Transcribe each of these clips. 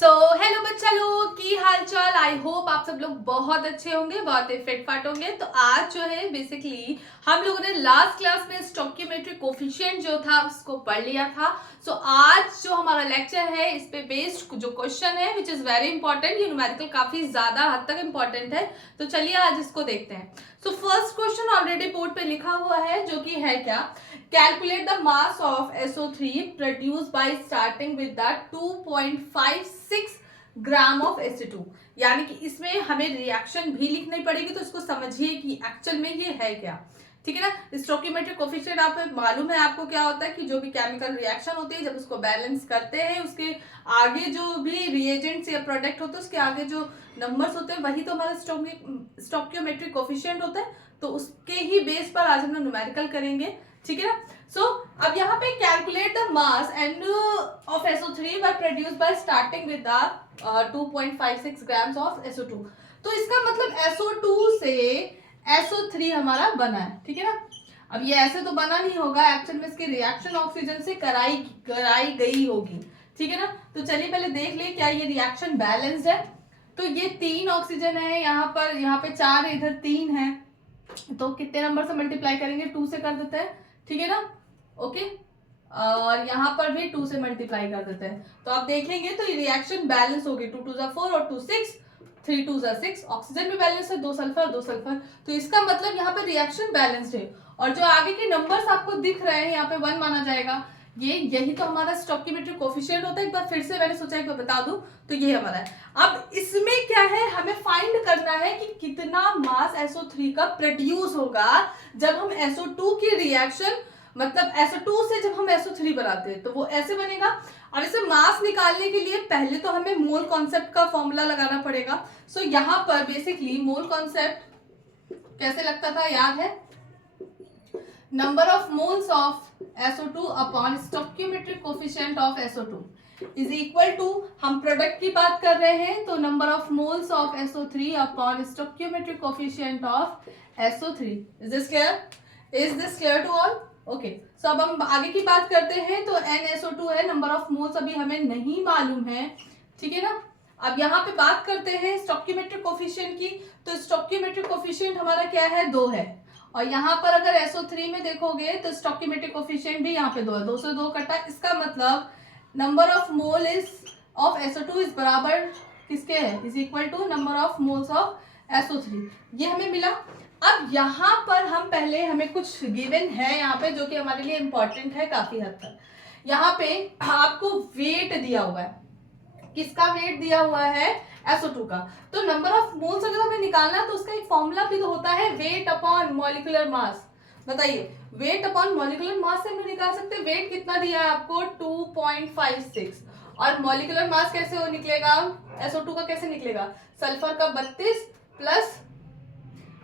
Hello बच्चा लोग की हाल चाल। आई होप आप सब लोग बहुत अच्छे होंगे, बहुत ही फिट फाट होंगे। तो आज जो है बेसिकली हम लोगों ने लास्ट क्लास में स्टोइकियोमेट्रिक कोफिशिएंट जो था उसको पढ़ लिया था। आज जो हमारा लेक्चर है इस पे बेस्ड जो क्वेश्चन है विच इज वेरी इंपॉर्टेंट, ये न्यूमेरिकल काफी ज्यादा हद तक इंपॉर्टेंट है। तो चलिए आज इसको देखते हैं। फर्स्ट क्वेश्चन ऑलरेडी बोर्ड पे लिखा हुआ है जो कि है क्या, calculate the mass of SO3 produce by starting with the 2.56 gram of Ac2। यानी कि इसमें हमें रिएक्शन भी लिखनी पड़ेगी, तो इसको समझिए कि एक्चुअल में ये है क्या। ठीक है ना। स्टोइकियोमेट्रिक कोफिशिएंट आप मालूम है आपको क्या होता है कि जो भी केमिकल रिएक्शन होती है जब उसको बैलेंस करते हैं उसके आगे जो भी रिएजेंट्स या प्रोडक्ट होते हैं उसके आगे जो नंबर्स होते हैं वही तो हमारा स्टोइकियोमेट्रिक कोफिशिएंट होता है। तो उसके ही बेस पर आज हम लोग न्यूमेरिकल करेंगे। ठीक है ना। अब यहाँ पे calculate the mass and of SO3 by produce by starting with the 2.56 grams of SO2। तो इसका मतलब SO2 से SO3 हमारा बना है। ठीक है ना। अब ये ऐसे तो बना नहीं होगा, एक्चुअल में इसकी रिएक्शन ऑक्सीजन से कराई गई होगी। ठीक है ना। तो चलिए पहले देख ले क्या ये रिएक्शन बैलेंस्ड है। तो ये 3 ऑक्सीजन है यहाँ पे 4 है, इधर 3 है। तो कितने नंबर से मल्टीप्लाई करेंगे, 2 से कर देते हैं। ठीक है ना। ओके। और यहाँ पर भी 2 से मल्टीप्लाई कर देते हैं। तो आप देखेंगे तो ये रिएक्शन बैलेंस होगी, 2 2 4 और 2 6, 3 2 6। ऑक्सीजन भी बैलेंस है, 2 सल्फर 2 सल्फर। तो इसका मतलब यहाँ पे रिएक्शन बैलेंस्ड है। और जो आगे के नंबर्स आपको दिख रहे हैं यहाँ पे 1 माना जाएगा। यही तो हमारा स्टोइकियोमेट्रिक कोफिशिएंट होता है। एक बार फिर से मैंने सोचा एक बार बता दूं, तो ये हमारा है। अब इसमें क्या है, हमें फाइंड करना है कि कितना मास SO3 का प्रोड्यूस होगा जब हम SO2 की रिएक्शन, मतलब SO2 से जब हम SO3 बनाते हैं तो वो ऐसे बनेगा। अब इसे मास निकालने के लिए पहले तो हमें मोल कॉन्सेप्ट का फॉर्मूला लगाना पड़ेगा। यहाँ पर बेसिकली मोल कॉन्सेप्ट कैसे लगता था याद है, number of moles of SO2 upon stoichiometric coefficient of SO2 is equal to, हम प्रोडक्ट की बात कर रहे हैं तो number of moles of SO3 upon stoichiometric coefficient of SO3। Is this clear to all? Okay. So अब हम आगे की बात करते हैं। तो NSO2 है, नंबर ऑफ मोल्स अभी हमें नहीं मालूम है। ठीक है ना। अब यहाँ पे बात करते हैं स्टोइकियोमेट्रिक कोफिशिएंट की। तो स्टोइकियोमेट्रिक कोफिशिएंट हमारा क्या है, 2 है। और यहाँ पर अगर SO3 में देखोगे तो स्टोइकियोमेट्रिक कोफिशिएंट भी यहाँ पे 2 है, 2 से 2 कटा। इसका मतलब number of mole is of SO2 is बराबर किसके है, is equal to number of moles of SO3। ये हमें मिला। अब यहाँ पर हमें कुछ गिवन है यहाँ पे जो कि हमारे लिए इंपॉर्टेंट है काफी हद तक। यहाँ पे आपको वेट दिया हुआ है। किसका वेट दिया हुआ है, SO2 का। तो नंबर ऑफ मोल्स अगर हमें निकालना है तो उसका एक फॉर्मूला भी तो होता है, वेट अपॉन मॉलिक्यूलर मास। बताइए, वेट अपॉन मॉलिक्यूलर मास से हम निकाल सकते हैं वेट कितना दिया है आपको, 2.56। और मॉलिक्यूलर मास कैसे हो निकलेगा, SO2 का कैसे निकलेगा, सल्फर का 32 प्लस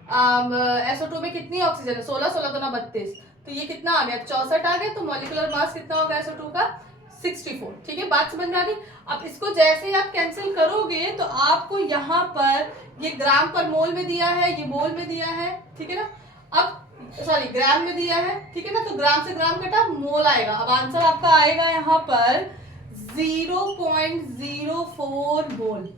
SO2 में कितनी ऑक्सीजन है, 16 16 गुना 32, तो ये कितना आ गया, 64 आ गया। तो मॉलिक्यूलर मास कितना होगा SO2 का, 64। ठीक है, बात समझ में आ गई। अब इसको जैसे ही आप कैंसिल करोगे तो आपको यहाँ पर ये ग्राम पर मोल में दिया है, ये मोल में दिया है। ठीक है ना। अब सॉरी ग्राम में दिया है। ठीक है ना। तो ग्राम से ग्राम कटा, मोल आएगा। अब आंसर आपका आएगा यहाँ पर 0.04 मोल।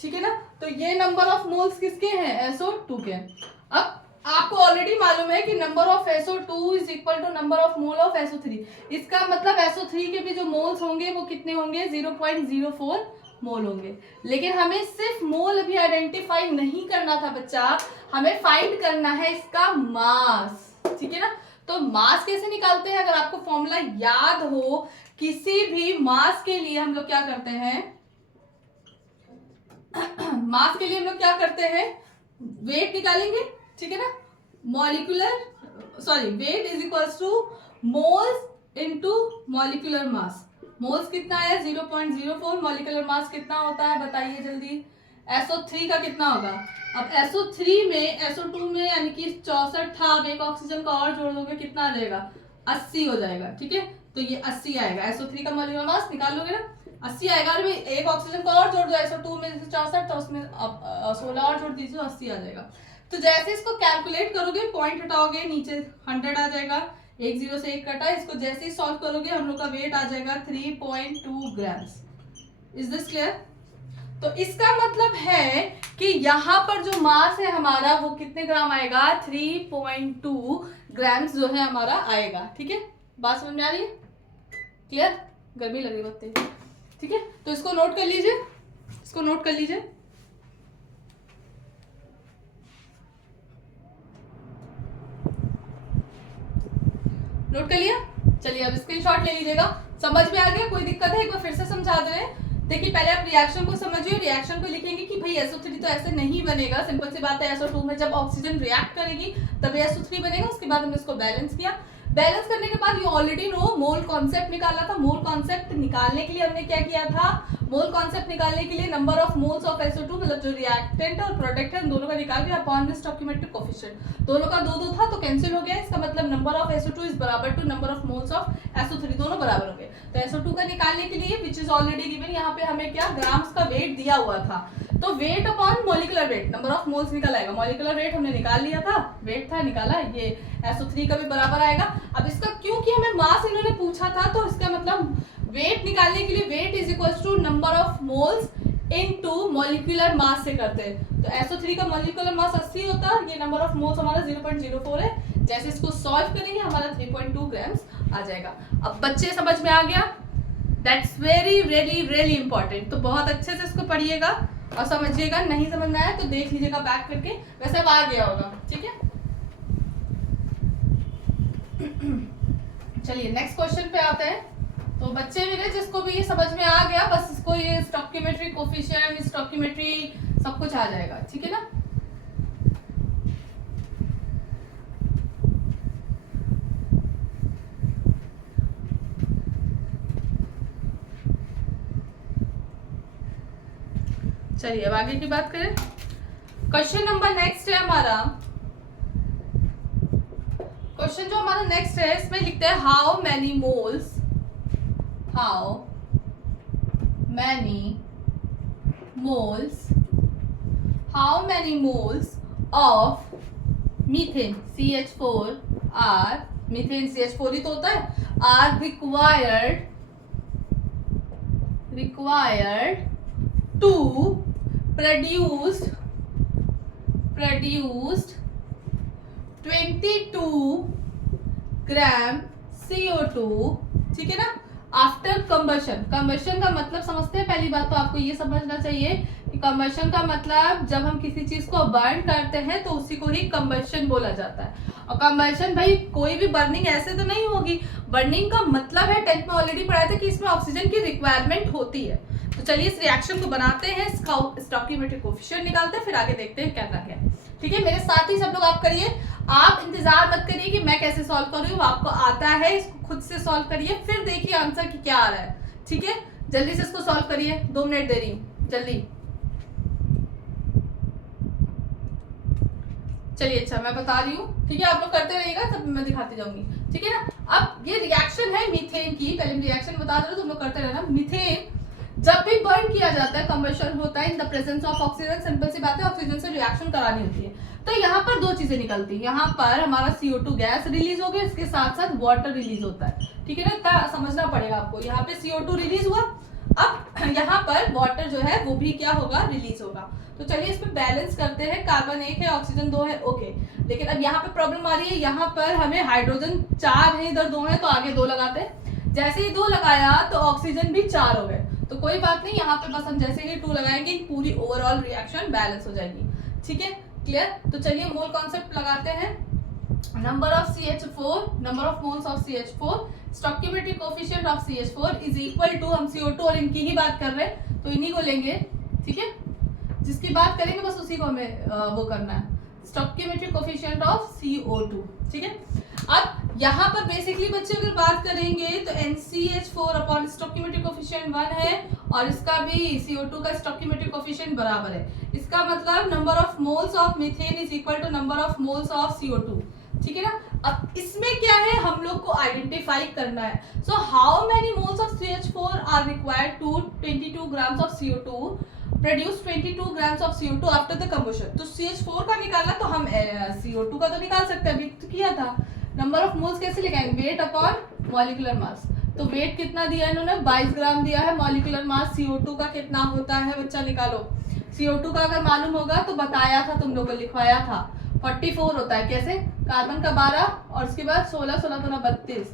ठीक है ना। तो ये नंबर ऑफ मोल्स किसके हैं, SO2 के। अब आपको ऑलरेडी मालूम है कि number of SO2 is equal to number of mole of SO3। इसका मतलब SO3 के भी जो मोल्स होंगे वो कितने होंगे, 0.04 मोल होंगे। लेकिन हमें सिर्फ मोल अभी आइडेंटिफाई नहीं करना था बच्चा, हमें फाइंड करना है इसका मास। ठीक है ना। तो मास कैसे निकालते हैं, अगर आपको फॉर्मूला याद हो किसी भी मास के लिए हम लोग क्या करते हैं, मास के लिए हम लोग क्या करते हैं, वेट निकालेंगे। ठीक है ना। Weight is equals to moles into molecular mass. Moles कितना है, 0.04। मॉलिक्यूलर मास कितना होता है बताइए जल्दी, SO3 का कितना होगा। अब SO3 में SO2 में यानी कि 64 था, अब एक ऑक्सीजन का और जोड़ दोगे कितना आ जाएगा, 80 हो जाएगा। ठीक है। तो ये 80 आएगा, SO3 का मॉलिक्यूलर मास निकाल लोगे ना, 80 आएगा। और एक ऑक्सीजन को और जोड़ दो, SO2 में 64 तो उसमें 16 और जोड़ दीजिए, 80 आ जाएगा। तो जैसे इसको कैलकुलेट करोगे, पॉइंट हटाओगे नीचे 100 आ जाएगा, एक 0 से 1 कटा। इसको जैसे ही सॉल्व करोगे हम लोग का वेट आ जाएगा 3.2 ग्राम्स। Is this clear? तो इसका मतलब है कि यहाँ पर जो मास है हमारा वो कितने ग्राम आएगा, 3.2 ग्राम्स जो है हमारा आएगा। ठीक है, बात समझ में आ रही है? क्लियर? गर्मी लग रही है बहुत। ठीक है, तो इसको नोट कर लीजिए, इसको नोट कर लीजिए। नोट कर लिया? चलिए अब स्क्रीनशॉट ले लीजिएगा। समझ में आ गया? कोई दिक्कत है? एक बार फिर से समझा दे रहे हैं। देखिए पहले आप रिएक्शन को समझिए, रिएक्शन को लिखेंगे कि भाई SO3 तो ऐसे नहीं बनेगा, सिंपल सी बात है। SO2 में जब ऑक्सीजन रिएक्ट करेगी तभी SO3 बनेगा। उसके बाद हमने इसको बैलेंस किया, बैलेंस करने के बाद you already know mole concept निकाला था। मोल कॉन्सेप्ट निकालने के लिए हमने क्या किया था, मोल कॉन्सेप्ट निकालने के लिए number of moles of SO2 मतलब जो रिएक्टेंट और प्रोडक्ट है दोनों का निकाल के अपॉन दिस स्टोइकियोमेट्रिक कोफिशिएंट, दोनों का 2-2 था तो कैंसिल हो गया। इसका मतलब नंबर ऑफ SO2 इज बराबर to number of moles of SO3, दोनों बराबर हो गए। तो SO2 का निकालने के लिए विच इज ऑलरेडी गिवन, यहाँ पे हमें क्या ग्राम्स का वेट दिया हुआ था, तो weight upon molecular weight, number of moles निकल आएगा। मॉलिक्यूलर वेट हमने निकाल लिया था, वेट था निकाला, ये SO3 का भी बराबर आएगा। अब इसका क्योंकि हमें मास इन्होंने पूछा था तो इसका मतलब वेट निकालने के लिए weight is equals to number of moles into molecular mass से करते हैं। तो SO3 का मॉलिक्यूलर मास 80 होता है, ये नंबर ऑफ मोल्स हमारा 0.04 है। जैसे इसको सॉल्व करेंगे हमारा 3.2 ग्राम्स आ जाएगा। अब बच्चे समझ में आ गया? That's very very really important. तो बहुत अच्छे से इसको पढ़िएगा और समझिएगा। नहीं समझ में आया तो देख लीजिएगा बैक करके, वैसे अब आ गया होगा। ठीक है, चलिए नेक्स्ट क्वेश्चन पे आते हैं। तो बच्चे मेरे जिसको भी ये समझ में आ गया बस इसको ये स्टोइकियोमेट्रिक कोफिशिएंट, स्टोइकियोमेट्री सब कुछ आ जाएगा। ठीक है ना? चलिए अब आगे की बात करें। क्वेश्चन नंबर नेक्स्ट है हमारा, क्वेश्चन जो हमारा नेक्स्ट है इसमें लिखते हैं how many moles of methane CH4 are, methane CH4 ही तो होता है, are required to produced 22 gram CO2। ठीक है ना? आफ्टर कंबशन, कंबशन का मतलब समझते हैं? पहली बात तो आपको ये समझना चाहिए कि कंबशन का मतलब जब हम किसी चीज को बर्न करते हैं तो उसी को ही कंबशन बोला जाता है। और कंबशन भाई कोई भी बर्निंग ऐसे तो नहीं होगी, बर्निंग का मतलब है, 10th में ऑलरेडी पढ़ाया था कि इसमें ऑक्सीजन की रिक्वायरमेंट होती है। तो चलिए इस रिएक्शन को बनाते हैं, स्टोइकियोमेट्रिक कोफिशिएंट निकालते हैं, फिर आगे देखते हैं क्या क्या। ठीक है, मेरे साथ ही सब लोग आप करिए, आप इंतजार मत करिए कि मैं कैसे सॉल्व कर रही हूँ, आपको आता है, इसको खुद से सॉल्व करिए, फिर देखिए आंसर की क्या आ रहा है। ठीक है, जल्दी से इसको सॉल्व करिए, 2 मिनट दे रही हूँ, जल्दी। चलिए अच्छा मैं बता रही हूँ। ठीक है, आप लोग करते रहिएगा, तब मैं दिखाती जाऊंगी। ठीक है ना? अब ये रिएक्शन है मीथेन की, पहले रिएक्शन बता दो, तुम लोग करते रहना। मीथेन जब भी बर्न किया जाता है, कंबशन होता है in the presence of oxygen, simple सी बात है, ऑक्सीजन से रिएक्शन करानी होती है। तो यहाँ पर 2 चीजें निकलती है, यहाँ पर हमारा CO2 गैस रिलीज हो गया, इसके साथ साथ वाटर रिलीज होता है। ठीक है ना? इतना समझना पड़ेगा आपको। यहाँ पे CO2 रिलीज हुआ, अब यहाँ पर वाटर जो है वो भी क्या होगा, रिलीज होगा। तो चलिए इस पे बैलेंस करते हैं, कार्बन 1 है, ऑक्सीजन 2 है, ओके। लेकिन अब यहाँ पे प्रॉब्लम आ रही है, यहाँ पर हमें हाइड्रोजन 4 है, इधर 2 है, तो आगे 2 लगाते हैं। जैसे ही 2 लगाया तो ऑक्सीजन भी 4 हो गए, तो कोई बात नहीं, यहाँ पे बस हम जैसे ही 2 लगाएंगे पूरी ओवरऑल रिएक्शन बैलेंस हो जाएगी। ठीक है, क्लियर? तो चलिए मोल कॉन्सेप्ट लगाते हैं। Number of CH4, number of moles of CH4, stoichiometric coefficient of CH4 is equal to, हम CO2 और इनकी ही बात कर रहे हैं तो इन्हीं को लेंगे। ठीक है, जिसकी बात करेंगे बस उसी को हमें वो करना है, स्टोइकियोमेट्रिक कोफिशिएंट ऑफ CO2। ठीक है, अब यहाँ पर बेसिकली बच्चे अगर बात करेंगे तो NCH4 अपॉन स्टोइकियोमेट्रिक कोफिशिएंट 1 है और इसका भी CO2 का स्टोइकियोमेट्रिक कोफिशिएंट बराबर है। इसका मतलब number of moles of methane is equal to number of moles of CO2। ठीक है ना? अब इसमें क्या है, हम लोग को आइडेंटिफाई करना है। So how many moles of CH4 are required to 22 grams of CO2 produce 22 grams of CO2 after the combustion. तो CH4 का निकालना तो हम CO2 का तो निकाल सकते हैं, अभी तो किया था। नंबर ऑफ मोल्स कैसे लिखाएंगे, वेट अपॉन मॉलिक्यूलर मास। तो वेट कितना दिया है इन्होंने, 22 ग्राम दिया है। मॉलिक्यूलर मास CO2 का कितना होता है बच्चा, निकालो। CO2 का अगर मालूम होगा तो बताया था तुम लोग को, लिखवाया था, 44 होता है। कैसे, कार्बन का 12 और उसके बाद 16 16 दूना 32,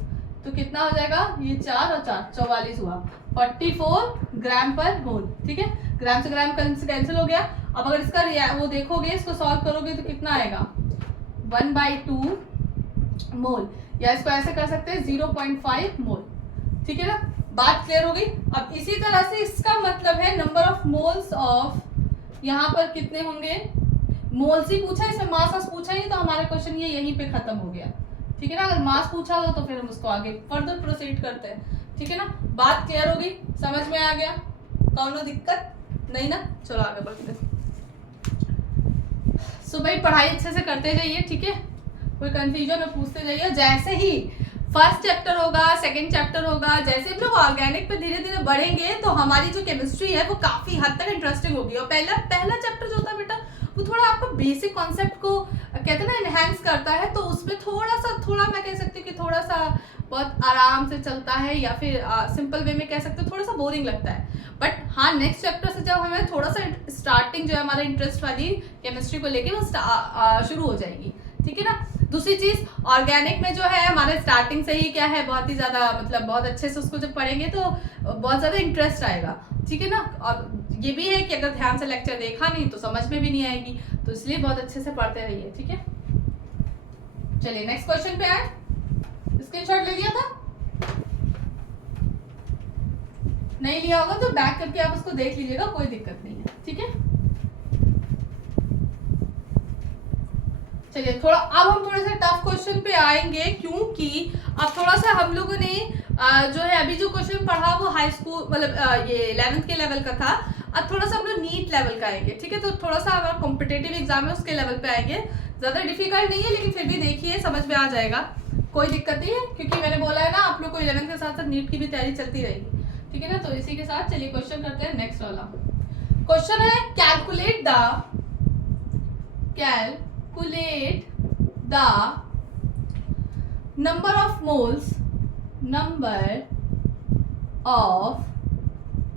तो कितना हो जाएगा, ये 4 और 4 44 हुआ, 44 ग्राम पर मोल। ठीक है, ग्राम से ग्राम कैंसिल हो गया। अब अगर इसका वो देखोगे, इसको सॉल्व करोगे तो कितना आएगा, 1/2 मोल, या इसको ऐसे कर सकते हैं 0.5 मोल। ठीक है ना, बात क्लियर हो गई। अब इसी तरह से इसका मतलब है नंबर ऑफ मोल्स ऑफ, यहाँ पर कितने होंगे, मोल्स ही पूछा, इसमें मास पूछा ही, तो हमारा क्वेश्चन ये यहीं पे खत्म हो गया। ठीक है ना, अगर मास पूछा हो तो फिर हम उसको आगे फर्दर प्रोसीड करते हैं। ठीक है ना, बात क्लियर हो गई, समझ में आ गया, कौनो दिक्कत नहीं ना, चलो आगे बढ़ते हैं। सो भाई पढ़ाई अच्छे से करते जाइए, ठीक है, कोई कंफ्यूजन में पूछते जाइए। जैसे ही फर्स्ट चैप्टर होगा, सेकंड चैप्टर होगा, जैसे हम लोग ऑर्गेनिक पे धीरे धीरे बढ़ेंगे तो हमारी जो केमिस्ट्री है वो काफी हद तक इंटरेस्टिंग होगी। और पहला चैप्टर जो होता है बेटा, वो थोड़ा आपको बेसिक कॉन्सेप्ट को कहते हैं ना एनहेंस करता है, तो उसमें थोड़ा मैं कह सकती हूँ कि थोड़ा सा बहुत आराम से चलता है, या फिर सिंपल वे में कह सकते हो थोड़ा सा बोरिंग लगता है। बट हाँ, नेक्स्ट चैप्टर से जब हमें थोड़ा सा स्टार्टिंग जो है हमारा इंटरेस्ट वाली केमिस्ट्री को लेके वो शुरू हो जाएगी। ठीक है ना, दूसरी चीज ऑर्गेनिक में जो है हमारे स्टार्टिंग से ही क्या है, बहुत ही ज्यादा मतलब बहुत अच्छे से उसको जब पढ़ेंगे तो बहुत ज्यादा इंटरेस्ट आएगा। ठीक है ना, और ये भी है कि अगर ध्यान से लेक्चर देखा नहीं तो समझ में भी नहीं आएगी, तो इसलिए बहुत अच्छे से पढ़ते रहिए। ठीक है, चलिए नेक्स्ट क्वेश्चन पे आए। स्क्रीनशॉट ले लिया था, नहीं लिया होगा तो बैक करके आप उसको देख लीजिएगा, कोई दिक्कत नहीं है। ठीक है, चलिए अब हम थोड़े से टफ क्वेश्चन पे आएंगे, क्योंकि अब थोड़ा सा हम लोगों ने जो है अभी जो क्वेश्चन पढ़ा वो हाई स्कूल मतलब ये 11th के लेवल का था। अब थोड़ा सा हम लोग नीट लेवल का आएंगे। ठीक है, तो थोड़ा सा हमारा कॉम्पिटेटिव एग्जाम है उसके लेवल पे आएंगे, ज्यादा डिफिकल्ट नहीं है, लेकिन फिर भी देखिए समझ में आ जाएगा, कोई दिक्कत नहीं है, क्योंकि मैंने बोला है ना आप लोग को 11th के साथ साथ नीट की भी तैयारी चलती रहेगी। ठीक है ना, तो इसी के साथ चलिए क्वेश्चन करते हैं। नेक्स्ट वाला क्वेश्चन है, calculate the number of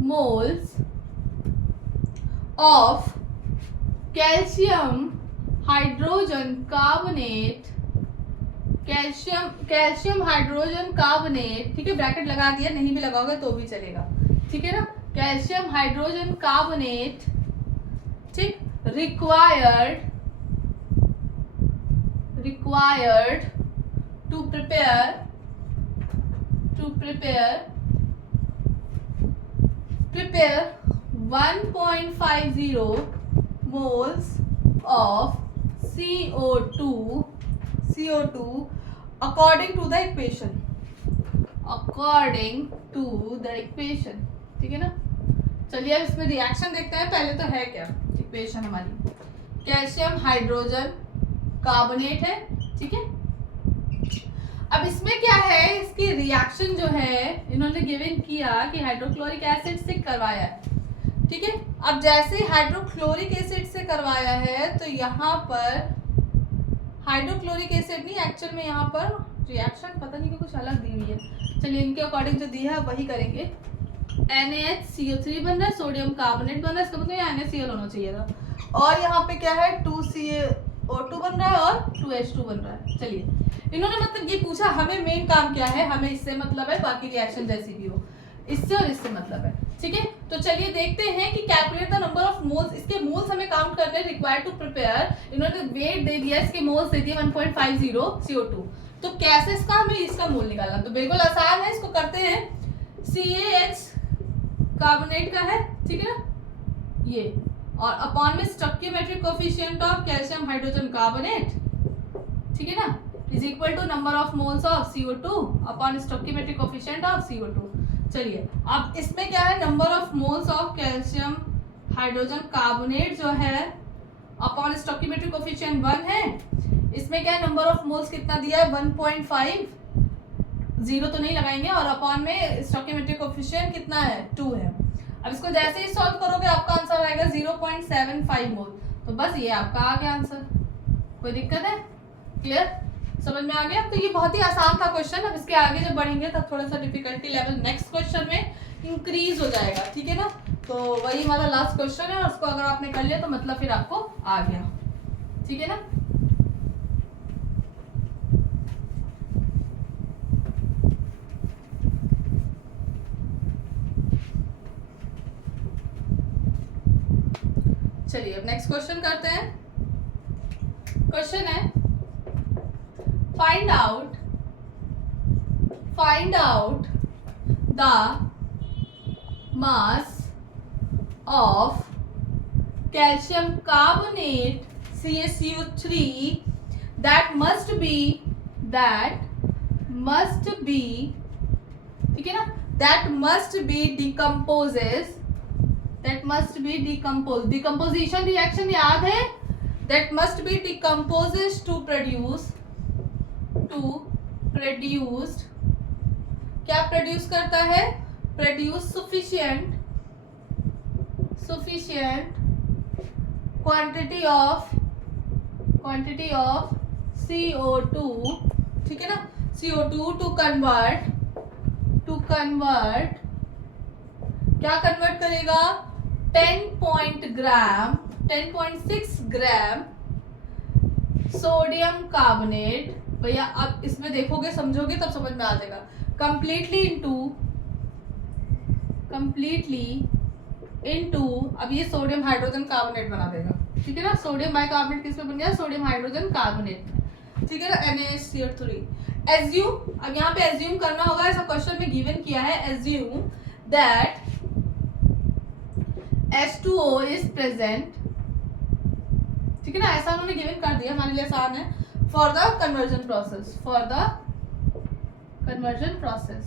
moles of calcium hydrogen carbonate, calcium hydrogen carbonate. ठीक है, ब्रैकेट लगा दिया, नहीं भी लगाओगे तो भी चलेगा। ठीक है ना, कैल्शियम हाइड्रोजन कार्बोनेट, ठीक, required to prepare 1.50 moles of CO2 according to the equation। ठीक है ना, चलिए अब इसमें रिएक्शन देखते हैं। पहले तो है क्या इक्वेशन हमारी, कैल्शियम हाइड्रोजन कार्बोनेट है। ठीक है, अब इसमें क्या है, इसकी रिएक्शन जो है इन्होंने गिवन किया कि हाइड्रोक्लोरिक एसिड से करवाया है। ठीक है, अब जैसे हाइड्रोक्लोरिक एसिड से करवाया है तो यहाँ पर हाइड्रोक्लोरिक एसिड नहीं, एक्चुअल में यहाँ पर रिएक्शन पता नहीं कि कुछ अलग दी हुई है। चलिए इनके अकॉर्डिंग जो दी है वही करेंगे। NaHCO3 बन रहा है, सोडियम कार्बोनेट बन रहा है, इसका मतलब NaCl होना चाहिए था, और यहाँ पे क्या है 2CO2 बन रहा है और 2H2 बन रहा है। चलिए इन्होंने मतलब ये पूछा, हमें मेन काम क्या है, हमें इससे मतलब है, बाकी रिएक्शन जैसी भी हो, इससे और इससे मतलब है। ठीक है, तो चलिए देखते हैं कि calculate the number of moles, इसके मोल्स हमें काउंट करने रिक्वायर्ड टू प्रिपेयर। इन्होंने वेट दे दिया, इसके मोल्स दे दिए 1.50 CO2, तो कैसे इसका मोल निकालना, तो बिल्कुल आसान है, इसको करते हैं। CaH कार्बोनेट का है, ठीक है ना ये, और अपॉन में stoichiometric coefficient of calcium hydrogen carbonate, ठीक है ना, is equal to number of moles of CO2 upon stoichiometric coefficient of CO2। चलिए अब इसमें क्या है, number of moles of calcium hydrogen carbonate जो है अपॉन स्टोइकियोमेट्रिक कोएफिशिएंट 1 है। इसमें क्या है, नंबर ऑफ मोल्स कितना दिया है 1.5, जीरो तो नहीं लगाएंगे, और अपॉन में स्टोइकियोमेट्रिक कोएफिशिएंट कितना है 2 है। अब इसको जैसे ही सॉल्व करोगे आपका आंसर आएगा 0.75 मोल, तो बस ये आपका आ गया आंसर। कोई दिक्कत है, क्लियर? समझ में आ गया? तो ये बहुत ही आसान था क्वेश्चन। अब इसके आगे जब बढ़ेंगे तब थोड़ा सा डिफिकल्टी लेवल नेक्स्ट क्वेश्चन में इंक्रीज हो जाएगा, ठीक है ना। तो वही हमारा लास्ट क्वेश्चन है और उसको अगर आपने कर लिया तो मतलब फिर आपको आ गया, ठीक है ना। चलिए अब नेक्स्ट क्वेश्चन करते हैं। क्वेश्चन है find out the mass of calcium carbonate CaCO3 that must be, ठीक है ना, that must be decomposition reaction याद है, that must be decomposes to produce क्या प्रोड्यूस करता है, produce sufficient quantity of CO2, ठीक है ना, CO2 to convert क्या कन्वर्ट करेगा, 10.6 ग्राम सोडियम कार्बोनेट। भैया अब इसमें देखोगे समझोगे तब समझ में आ जाएगा। कंप्लीटली इनटू अब ये सोडियम हाइड्रोजन कार्बोनेट बना देगा, ठीक है ना। सोडियम बाइकार्बोनेट किस में बन गया, सोडियम हाइड्रोजन कार्बोनेट में, ठीक है ना, NaCO3। एज्यूम, अब यहाँ पे एज्यूम करना होगा, ऐसा क्वेश्चन में गिवन किया है, assume that H2O is present, ठीक है ना, ऐसा उन्होंने गिवन कर दिया, हमारे लिए आसान है। फॉर द कन्वर्जन प्रोसेस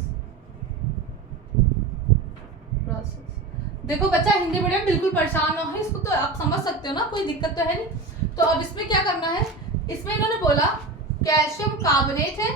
देखो बच्चा हिंदी मीडियम बिल्कुल परेशान ना हो, इसको तो आप समझ सकते हो ना, कोई दिक्कत तो है नहीं। तो अब इसमें क्या करना है, इसमें इन्होंने बोला कैल्शियम कार्बोनेट है,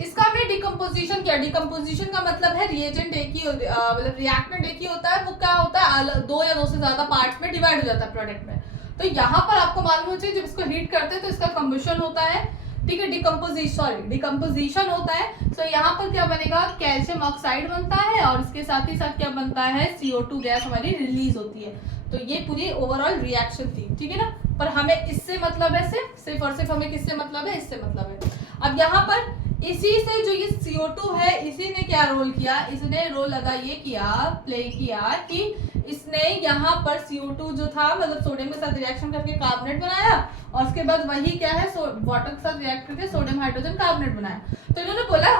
इसका हमने डिकम्पोजिशन किया। डिकम्पोजिशन का मतलब है रिएजेंट एक ही मतलब रिएक्टेंट एक ही होता है, वो क्या होता है, दो या दो से ज्यादा पार्ट में डिवाइड हो जाता है प्रोडक्ट में। तो यहाँ पर आपको मालूम होना चाहिए जब इसको हीट करते हैं तो इसका कम्बशन होता है, ठीक है, डिकम्पोजिशन होता है। तो यहाँ पर क्या बनेगा, कैल्शियम ऑक्साइड बनता है और इसके साथ ही साथ क्या बनता है, CO2 गैस हमारी रिलीज होती है। तो ये पूरी ओवरऑल रिएक्शन थी, ठीक है ना। पर हमें इससे मतलब है सिर्फ और सिर्फ हमें किससे मतलब है, इससे मतलब है। अब यहाँ पर इसी से जो ये CO2 है, इसी ने क्या रोल किया, इसने रोल अदा ये किया, प्ले किया कि इसने यहाँ पर CO2 जो था मतलब सोडियम के साथ रिएक्शन करके कार्बोनेट बनाया और उसके बाद वही क्या है वाटर के साथ रिएक्ट करके सोडियम हाइड्रोजन कार्बोनेट बनाया। तो इन्होंने बोला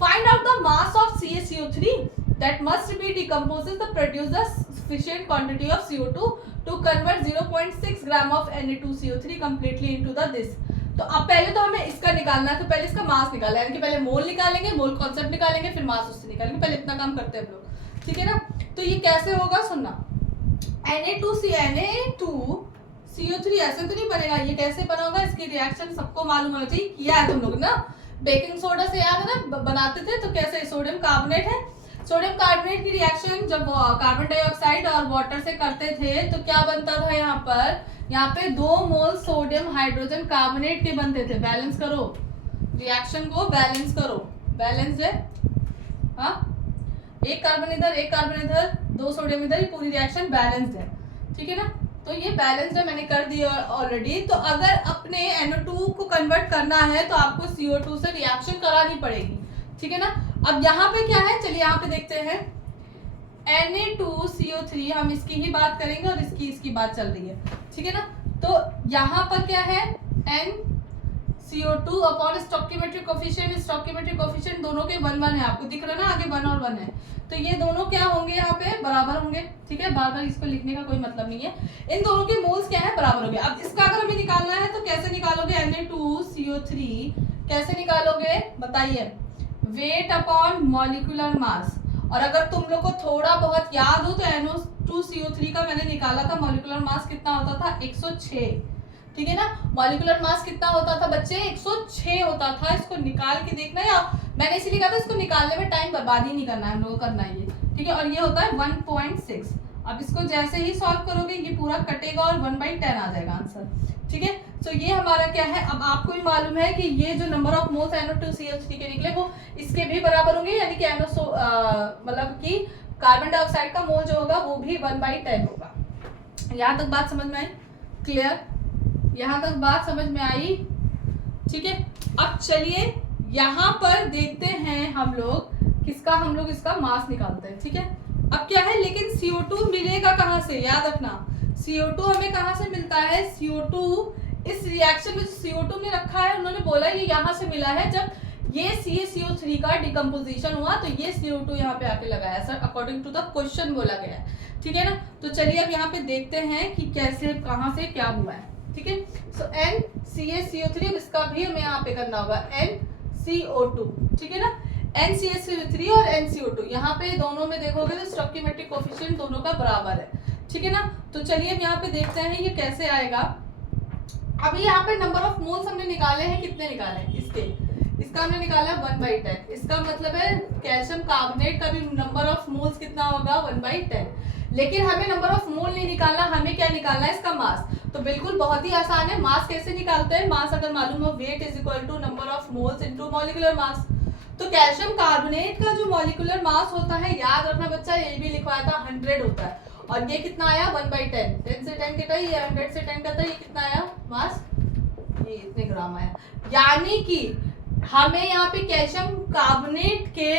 find out the mass of CaCO3 that must be decomposes to produce the sufficient quantity of CO2 to convert 0.6 gram of Na2CO3 completely into the this। तो अब पहले तो हमें इसका निकालना है, तो पहले इसका मास निकालना है, यानी कि पहले मोल निकालेंगे, मोल कॉन्सेप्ट निकालेंगे, फिर मास उससे निकालेंगे। पहले इतना काम करते हैं हम लोग, ठीक है ना। तो ये कैसे होगा सुनना, Na2CO3 ऐसे तो नहीं बनेगा, ये कैसे बना होगा, इसकी रिएक्शन सबको मालूम होना चाहिए, किया है तुम लोग ना, बेकिंग सोडा से याद है ना बनाते थे। तो कैसे, सोडियम कार्बोनेट है, सोडियम कार्बोनेट की रिएक्शन जब कार्बन डाइऑक्साइड और वाटर से करते थे तो क्या बनता था, यहाँ पे 2 मोल सोडियम हाइड्रोजन कार्बोनेट के बनते थे। बैलेंस करो रिएक्शन को, बैलेंस करो, बैलेंस है, हाँ, एक कार्बन इधर 2 सोडियम इधर, पूरी रिएक्शन बैलेंस्ड है, ठीक है ना। तो ये बैलेंस्ड है, मैंने कर दिया ऑलरेडी। तो अगर अपने NO2 को कन्वर्ट करना है तो आपको CO2 से रिएक्शन करानी पड़ेगी, ठीक है ना। अब यहाँ पे क्या है, चलिए यहाँ पे देखते हैं, Na2CO3 हम इसकी ही बात करेंगे और इसकी बात चल रही है, ठीक है ना। तो यहाँ पर क्या है, NCO2 अपॉन स्टोइकियोमेट्रिक कोफिशिएंट दोनों के 1 है, आपको दिख रहा है ना, आगे 1 और 1 है। तो ये दोनों क्या होंगे, यहाँ पे बराबर होंगे, ठीक है, बार-बार इसको लिखने का कोई मतलब नहीं है। इन दोनों के मोल्स क्या है, बराबर होंगे। अब इसका अगर हमें निकालना है तो कैसे निकालोगे, Na2CO3 कैसे निकालोगे बताइए, वेट अपॉन मॉलिक्यूलर मास। और अगर तुम लोग को थोड़ा बहुत याद हो तो NO2CO3 का मैंने निकाला था मॉलिक्यूलर मास कितना होता था, 106, ठीक है ना। मॉलिक्यूलर मास कितना होता था बच्चे, 106 होता था। इसको निकाल के देखना है, या मैंने इसीलिए कहा था इसको निकालने में टाइम बर्बाद ही नहीं करना है, हम लोगों को करना है ये, ठीक है। और ये होता है 1.6, अब इसको जैसे ही सॉल्व करोगे ये पूरा कटेगा और 1/10 आ जाएगा आंसर, ठीक है। तो ये हमारा क्या है, अब आपको भी मालूम है कि ये जो नंबर ऑफ मोल्स NO2CH3 के निकले वो इसके भी बराबर होंगे, यानी कि मतलब कि कार्बन डाइऑक्साइड का मोल जो होगा वो भी 1/10 होगा। यहाँ तक बात समझ में आई? क्लियर? यहाँ तक बात समझ में आई, ठीक है। अब चलिए यहाँ पर देखते हैं हम लोग इसका मास निकालते हैं, ठीक है। अब क्या है, लेकिन CO2 मिलेगा कहाँ से, याद रखना CO2 हमें कहाँ से मिलता है। CO2 इस रिएक्शन में CO2 में रखा है, उन्होंने बोला ये यहाँ से मिला है, जब ये CaCO3 का डिकम्पोजिशन हुआ तो ये CO2 यहाँ पे आके लगाया sir, according to the question बोला गया है, ठीक है ना। तो चलिए अब यहाँ पे देखते हैं कि कैसे कहाँ से क्या हुआ है, ठीक है। सो NCaCO3, अब इसका भी हमें यहाँ पे करना होगा NCO2, ठीक है ना। NCaCO3 और NCO2 यहाँ पे दोनों में देखोगे तो स्टोइकियोमेट्रिक कोएफिशिएंट दोनों का बराबर है, ठीक है ना। तो चलिए अब यहाँ पे देखते हैं ये कैसे आएगा। अभी यहाँ पे नंबर ऑफ मोल्स हमने निकाले हैं, कितने निकाले हैं इसका हमने निकाला 1/10। इसका मतलब है कैल्शियम कार्बोनेट का भी नंबर ऑफ मोल्स कितना होगा 1/10। लेकिन हमें नंबर ऑफ मोल नहीं निकालना, हमें क्या निकालना है, इसका मास। तो बिल्कुल बहुत ही आसान है। मास कैसे निकालते हैं, मास अगर मालूम हो, weight is equal to number of moles into molecular mass. तो कैल्शियम कार्बोनेट का जो मॉलिक्यूलर मास होता है, याद रखना बच्चा, ये भी लिखवाया था 100 होता है, और ये कितना आया 1/10। 10 से 10 कितना, ये 100 से 10 का था, ये कितना आया मास, ये इतने ग्राम आया। यानी कि हमें यहाँ पे कैल्शियम कार्बोनेट के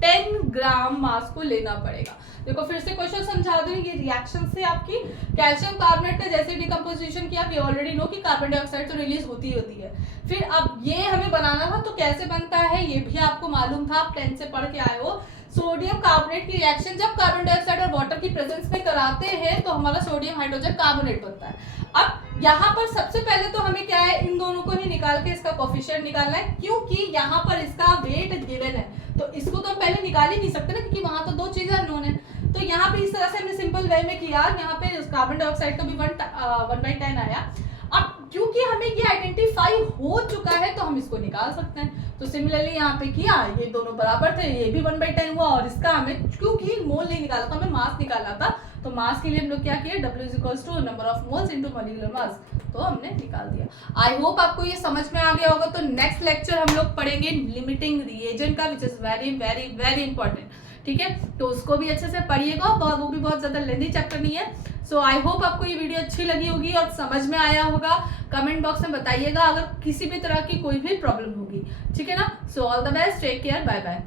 10 ग्राम मास को लेना पड़ेगा। देखो फिर से क्वेश्चन समझा दूं, ये रिएक्शन से आपकी कैल्शियम कार्बोनेट का जैसे डिकम्पोजिशन किया, वी ऑलरेडी नो कि कार्बन डाइऑक्साइड तो रिलीज होती है। फिर अब ये हमें बनाना था, तो कैसे बनता है ये भी आपको मालूम था, आप 10 से पढ़ के आए हो। सोडियम कार्बोनेट की रिएक्शन जब कार्बन डाइऑक्साइड और वाटर की प्रेजेंस में कराते हैं तो हमारा सोडियम हाइड्रोजन कार्बोनेट बनता है। अब यहाँ पर सबसे पहले तो हमें क्या है, इन दोनों को ही निकाल के इसका कोएफिशिएंट निकालना है, क्योंकि यहाँ पर इसका वेट गिवन है, तो इसको तो हम पहले निकाल ही नहीं सकते ना, क्योंकि वहां तो दो चीजें अननोन है। तो यहाँ पे इस तरह से हमने सिंपल वे में किया, यहाँ पे कार्बन डाइऑक्साइड का भी 1/10 आया। अब क्योंकि हमें ये आइडेंटिफाई हो चुका है तो हम इसको निकाल सकते हैं। तो सिमिलरली यहाँ पे किया, ये दोनों बराबर थे, ये भी 1/10 हुआ, और इसका हमें क्योंकि मोल नहीं निकाला था, हमें मास निकालना था, तो मास के लिए हम लोग क्या किए, W = number of moles into molecular mass, तो हमने निकाल दिया। आई होप आपको ये समझ में आ गया होगा। तो नेक्स्ट लेक्चर हम लोग पढ़ेंगे लिमिटिंग रिएजेंट का, which is very very very important, ठीक है। तो उसको भी अच्छे से पढ़िएगा, वो भी बहुत ज्यादा लेंथी चैप्टर नहीं है। सो आई होप आपको ये वीडियो अच्छी लगी होगी और समझ में आया होगा। कमेंट बॉक्स में बताइएगा अगर किसी भी तरह की कोई भी प्रॉब्लम होगी, ठीक है ना। So all the best, take care, bye bye.